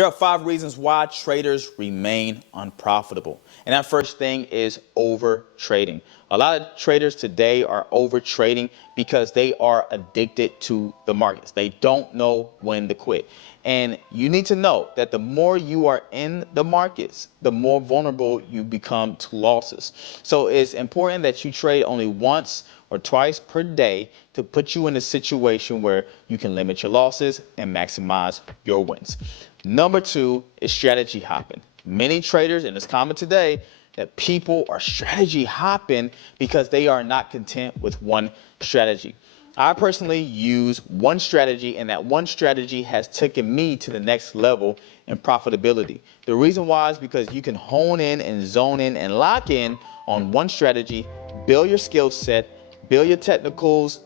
Here are 5 reasons why traders remain unprofitable. And that first thing is over trading. A lot of traders today are over trading because they are addicted to the markets. They don't know when to quit. And you need to know that the more you are in the markets, the more vulnerable you become to losses. So it's important that you trade only once or twice per day to put you in a situation where you can limit your losses and maximize your wins. Number 2 is strategy hopping. Many traders, and it's common today, that people are strategy hopping because they are not content with one strategy. I personally use one strategy, and that one strategy has taken me to the next level in profitability. The reason why is because you can hone in and zone in and lock in on one strategy, build your skill set, build your technicals,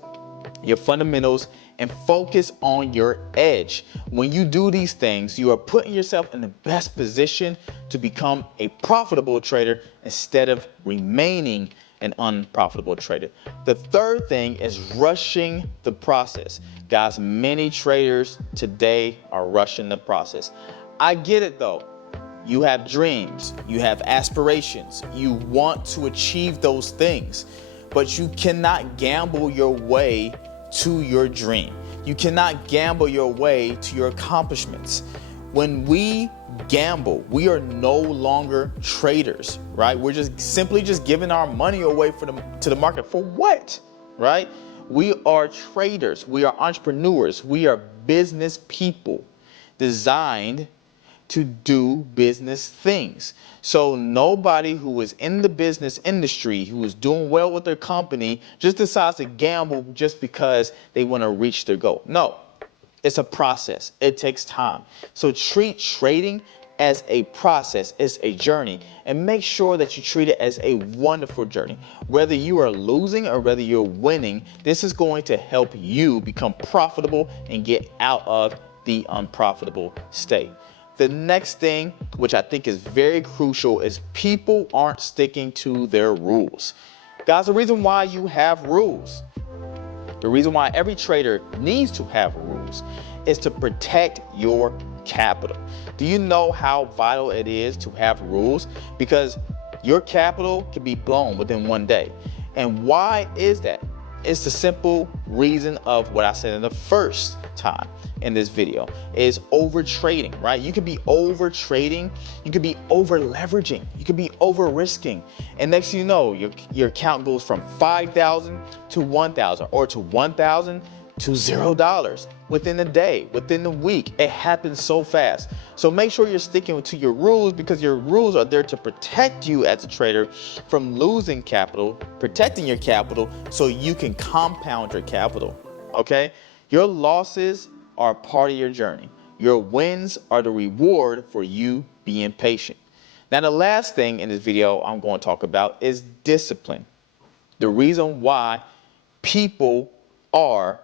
your fundamentals, and focus on your edge. When you do these things, you are putting yourself in the best position to become a profitable trader instead of remaining an unprofitable trader. The third thing is rushing the process. Guys, many traders today are rushing the process. I get it though. You have dreams, you have aspirations, you want to achieve those things, but you cannot gamble your way to your dream. You cannot gamble your way to your accomplishments. When we gamble, we are no longer traders, right? We're just simply giving our money away to the market for what, right? We are traders. We are entrepreneurs. We are business people designed to do business things. So nobody who is in the business industry, who is doing well with their company, just decides to gamble just because they want to reach their goal. No, it's a process. It takes time. So treat trading as a process, it's a journey, and make sure that you treat it as a wonderful journey. Whether you are losing or whether you're winning, this is going to help you become profitable and get out of the unprofitable state. The next thing, which I think is very crucial, is people aren't sticking to their rules. Guys, the reason why you have rules, the reason why every trader needs to have rules, is to protect your capital. Do you know how vital it is to have rules? Because your capital can be blown within one day. And why is that? It's the simple reason of what I said in the first time in this video, is over trading, right? You could be over trading, you could be over leveraging, you could be over risking, and next thing you know, your account goes from 5,000 to 1,000, or to 1,000 to $0 within a day, within a week. It happens so fast. So make sure you're sticking to your rules, because your rules are there to protect you as a trader from losing capital, protecting your capital so you can compound your capital, okay? Your losses are part of your journey. Your wins are the reward for you being patient. Now, the last thing in this video I'm going to talk about is discipline. The reason why people are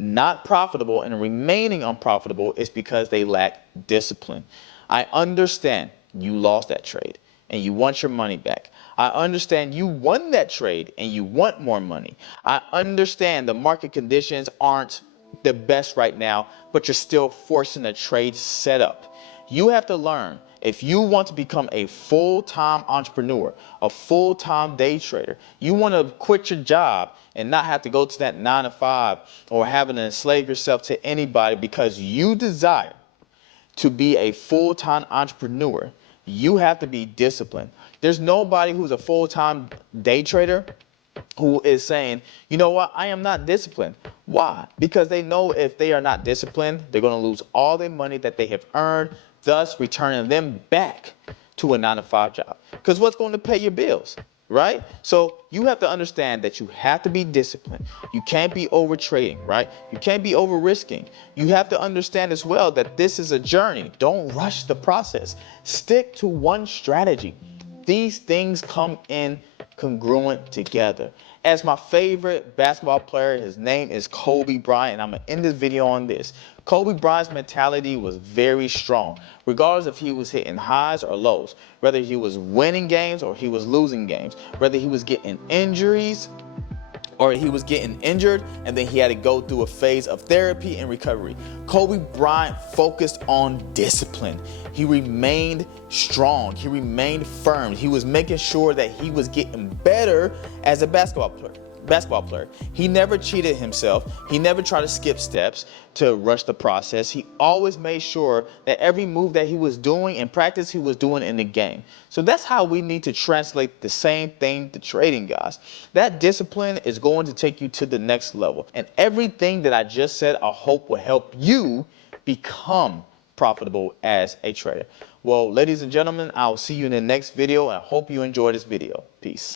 not profitable and remaining unprofitable is because they lack discipline. I understand you lost that trade and you want your money back. I understand you won that trade and you want more money. I understand the market conditions aren't the best right now, but you're still forcing a trade setup. You have to learn, if you want to become a full-time entrepreneur, a full-time day trader, you want to quit your job and not have to go to that 9 to 5 or having to enslave yourself to anybody because you desire to be a full-time entrepreneur, you have to be disciplined. There's nobody who's a full-time day trader who is saying, you know what, I am not disciplined. Why? Because they know if they are not disciplined, they're going to lose all their money that they have earned, thus returning them back to a 9 to 5 job. Because what's going to pay your bills, right? So you have to understand that you have to be disciplined. You can't be over trading, right? You can't be over risking. You have to understand as well that this is a journey. Don't rush the process. Stick to one strategy. These things come in congruent together. As my favorite basketball player, his name is Kobe Bryant, and I'm going to end this video on this. Kobe Bryant's mentality was very strong, regardless if he was hitting highs or lows, whether he was winning games or he was losing games, whether he was getting injuries or he was getting injured, and then he had to go through a phase of therapy and recovery. Kobe Bryant focused on discipline. He remained strong. He remained firm. He was making sure that he was getting better as a basketball player. He never cheated himself. He never tried to skip steps to rush the process. He always made sure that every move that he was doing in practice, he was doing in the game. So that's how we need to translate the same thing to trading, guys. That discipline is going to take you to the next level. And everything that I just said, I hope will help you become profitable as a trader. Well, ladies and gentlemen, I'll see you in the next video, and I hope you enjoy this video. Peace.